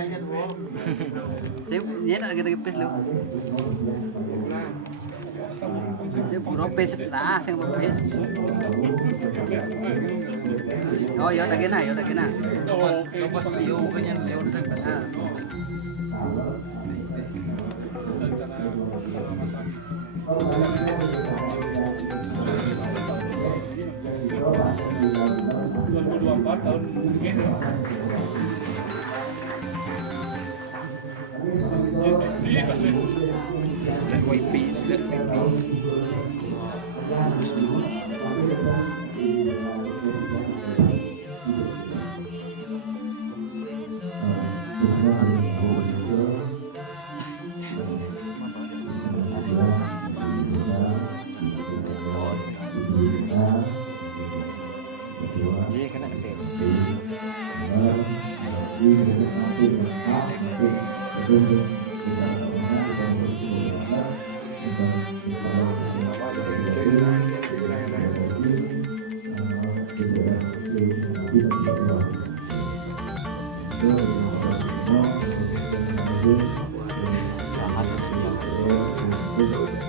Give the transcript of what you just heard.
Saya nyet lagi pes lu. Dia puro pes lah, saya mau pes. Oh, yo lagi na, yo lagi na. Lepas yo kanya yo udah tahun mungkin Iya kena sih. Jangan